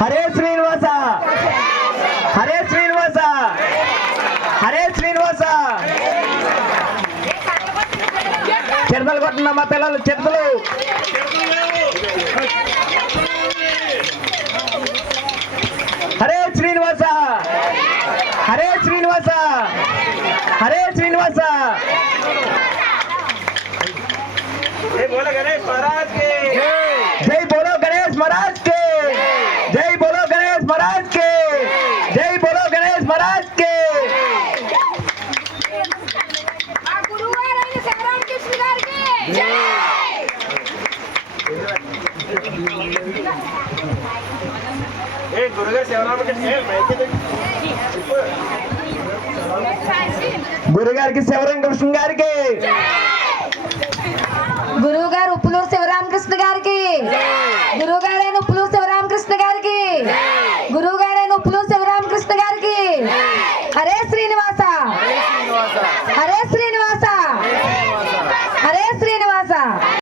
హరే శ్రీనివాస, హరే శ్రీనివాస, హరే శ్రీనివాస. చిరుతలు కొట్టిన మా పిల్లలు చిరుతలు. హరే శ్రీనివాస, హరే శ్రీనివాస, హరే శ్రీనివాస. जय बोलो गणेश महाराज के, जय बोलो गणेश महाराज के, जय बोलो गणेश महाराज के, जय बोलो गणेश महाराज के. గురుగారు గురుగారికి శివరామకృష్ణ గారికి, గురువు గారు ఉప్పులూరు శివరామకృష్ణ గారికి, గురువు గారైన ఉప్పులూరు శివరామకృష్ణ గారికి, గురువు గారైన ఉప్పులూరు శివరామకృష్ణ గారికి. హరే శ్రీనివాస,